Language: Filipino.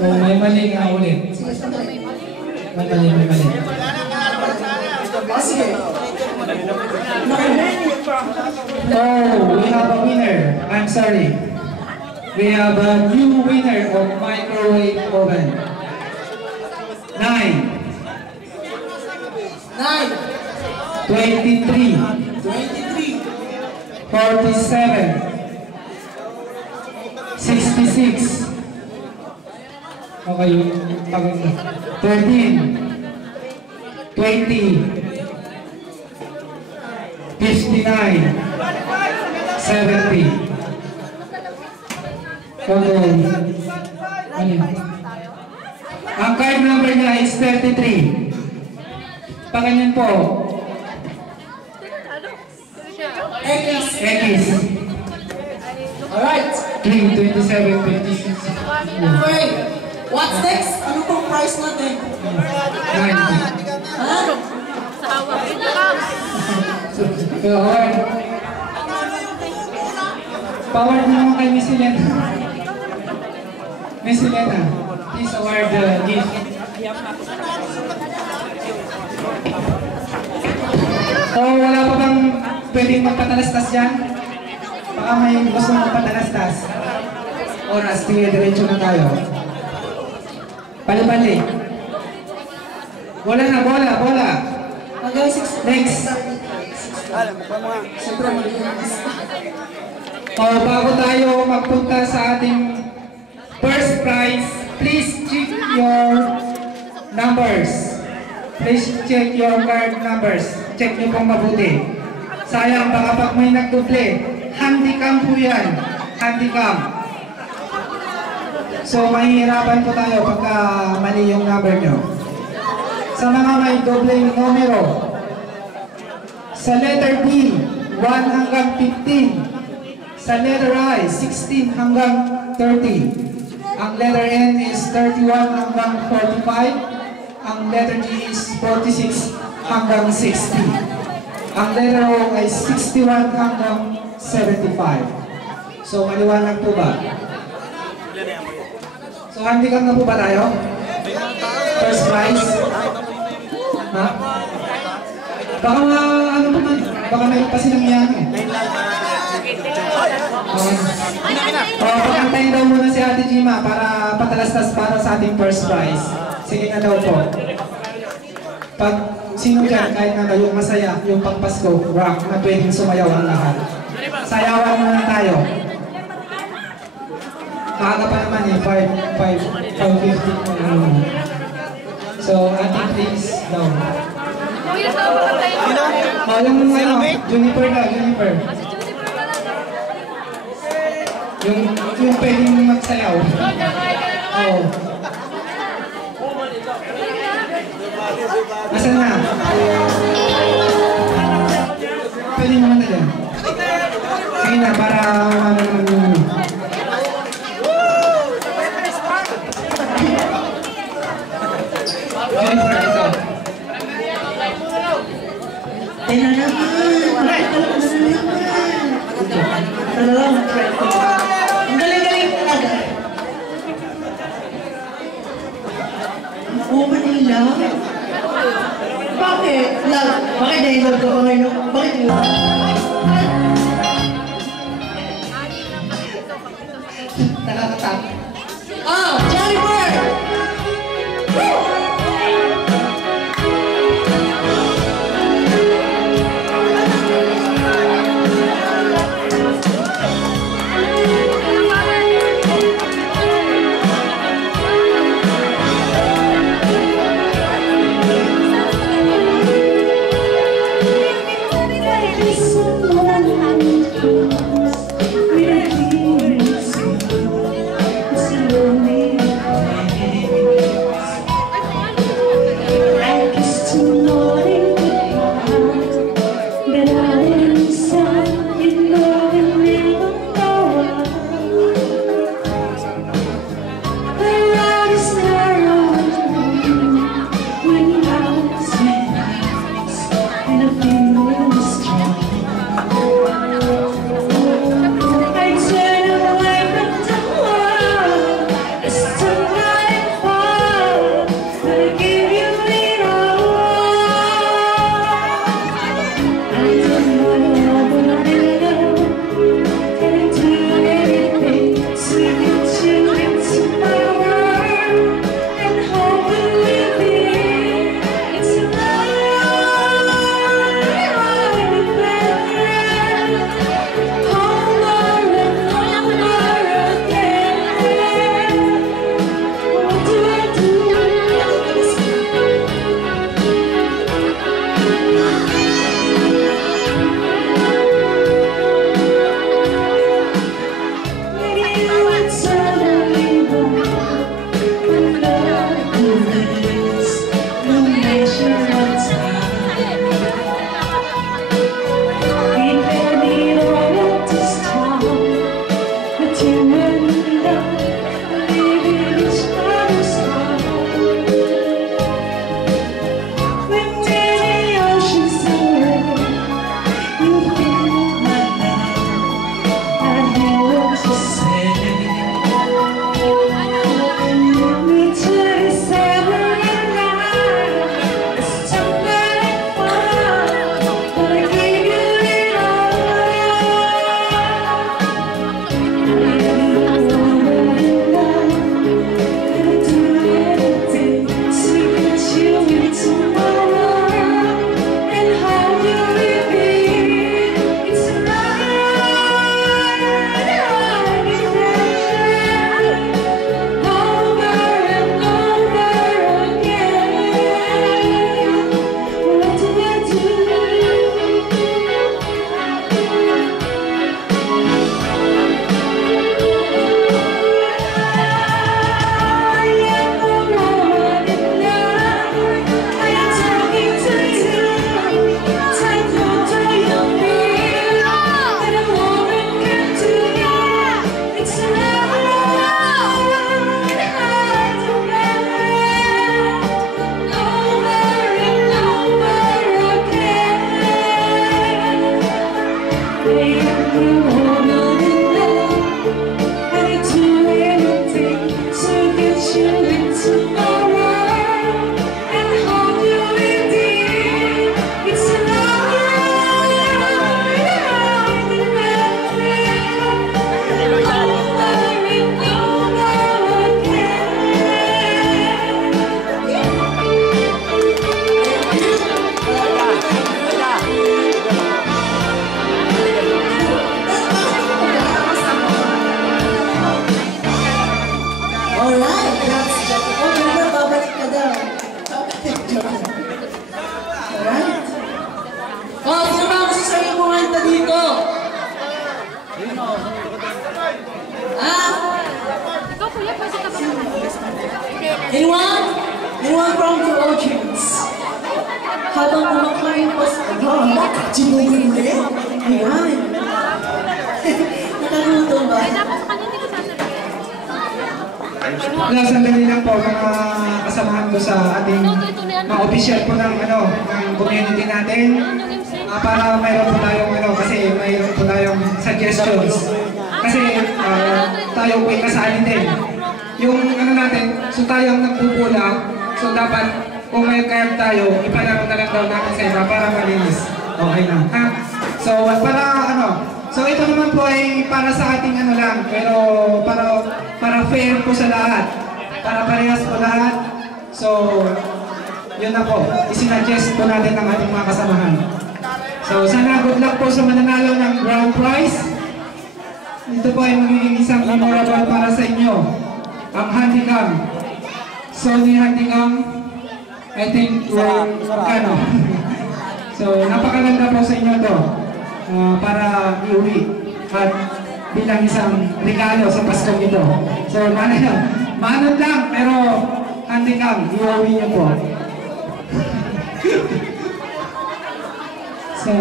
Oh, may mali nga ulit. May mali. Oh, we have a winner. I'm sorry. We have a new winner of microwave oven. 9. 23. 47. 66. Okay, yung paganda. 13. 20. 59. 70. Okay. Ang card number niya is 33. Paganyan po. X. Alright. 3, 27, 56. Okay. What's next? Ano pong price natin? 90. Ha? Award. Pa-award naman kay Miss Elena. Miss Elena, please award the gift. Oh, wala pa bang pwedeng magpatalastas dyan? Baka may gusto magpatalastas. Oras, sige, diretso na tayo. Pali-pali. Bola na, bola. Hanggang 6. Next. Siyempre, mag-iinis. Bago tayo magpunta sa ating first prize, please check your numbers. Please check your card numbers. Check nyo pong mabuti. Sayang, baka pag may nagduple, handicam po yan. Handicam. So, mahihirapan po tayo pagka mali yung number nyo. Sa mga may dobleng numero, sa letter B, 1 hanggang 15. Sa letter I, 16 hanggang 30. Ang letter N is 31 hanggang 45. Ang letter G is 46 hanggang 60. Ang letter O ay 61 hanggang 75. So, maliwanag po ba? So, handicap na po ba tayo? First prize? Ha? Baka ano po man? Baka mayroon pa silang yan. Pakantayin daw muna si Ate Gima para patalastas para sa ating first prize. Sige na daw po. Pag sino dyan, kahit na yung masaya, yung pang-Pasko, rock, na pwedeng sumayaw ang lahat. Sayawan muna tayo. Maaga pa naman eh, 5:50. So, Ate please down. Yung ano, Juniper na, Juniper. Yung pwedeng magsayaw. Oo. Asan na? Pwede naman na dyan. Sige na, para ano naman yung... Juniper, ito. Tena naman! Ang galing-galing talaga. Oo, Manila. Bakit? Bakit dahil ko ngayon? Bakit yun? Nakakatakot. Jennifer! Anyone? Anyone from the audience? Habang kumakain po sa sinugin mo rin? Ayan. Nakagutom ba? Wala, sandali lang po mga kasamahan ko sa ating mga official po ng community natin. Para mayroon po tayong kasi mayroon po tayong suggestions. Kasi tayo po ay kasali din. Yung natin, so tayo ang nagpupula, so dapat kung may kaya tayo, ipalaro na lang daw natin sa iba para malinis. Okay na, ha? So so ito naman po ay para sa ating lang, pero para fair po sa lahat. Para parehas po lahat. So, yun na po. Isinadjust po natin ng ating mga kasamahan. So, sana good luck po sa mananalo ng grand prize. Ito po ay magiging isang memorable para sa inyo. Ang Handycam. Sony Handycam. I think, So, napakaganda po sa inyo to. Para iuwi. At bilang isang regalo sa Pasko ito. So, manod lang, pero Handycam, iuwi niyo po. So,